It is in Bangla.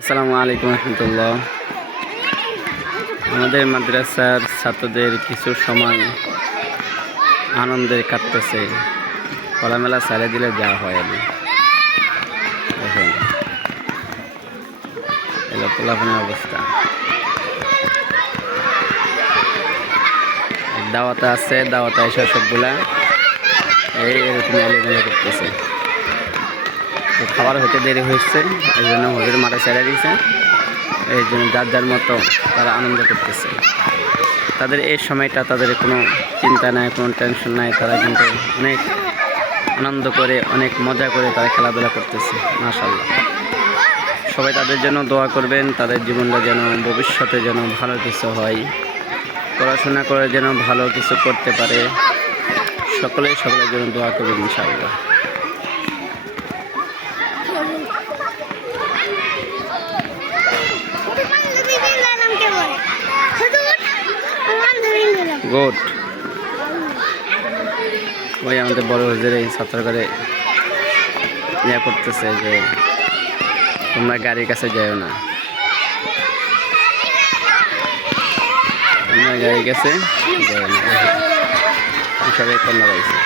আসসালামু আলাইকুম রহমতুল্লাহ। আমাদের মাদ্রাসার ছাত্রদের কিছু সময় আনন্দের কাটতেছে। খোলামেলা সারে দিলে যা হয় আমি দেখেন। এলো পোলাপানের অবস্থা। দাওয়াতে আছে, দাওয়াতে এসে সবগুলা এই এরকম এলোমেলো করতেছে। খাবার হতে দেরি হয়েছে, এই জন্য হজুর মাঠে ছেড়ে দিয়েছে। এই জন্য যার যার মতো তারা আনন্দ করতেছে। তাদের এই সময়টা তাদের কোনো চিন্তা নাই, কোনো টেনশন নাই, তারা কিন্তু অনেক আনন্দ করে, অনেক মজা করে তারা খেলাধুলা করতেছে মাশাল্লাহ সবাই তাদের জন্য দোয়া করবেন, তাদের জীবনটা যেন ভবিষ্যতে যেন ভালো কিছু হয়, পড়াশোনা করে যেন ভালো কিছু করতে পারে। সকলেই সকলের জন্য দোয়া করবেন, ইনশাআল্লাহ। গুড ওই আমাদের বড় হুজুর এই ছাত্র করে ইয়া করতেছে যে, তোমরা গাড়ির কাছে যাও না। তোমরা গাড়ির কাছে যাও না। সবাই কন্যা রয়েছে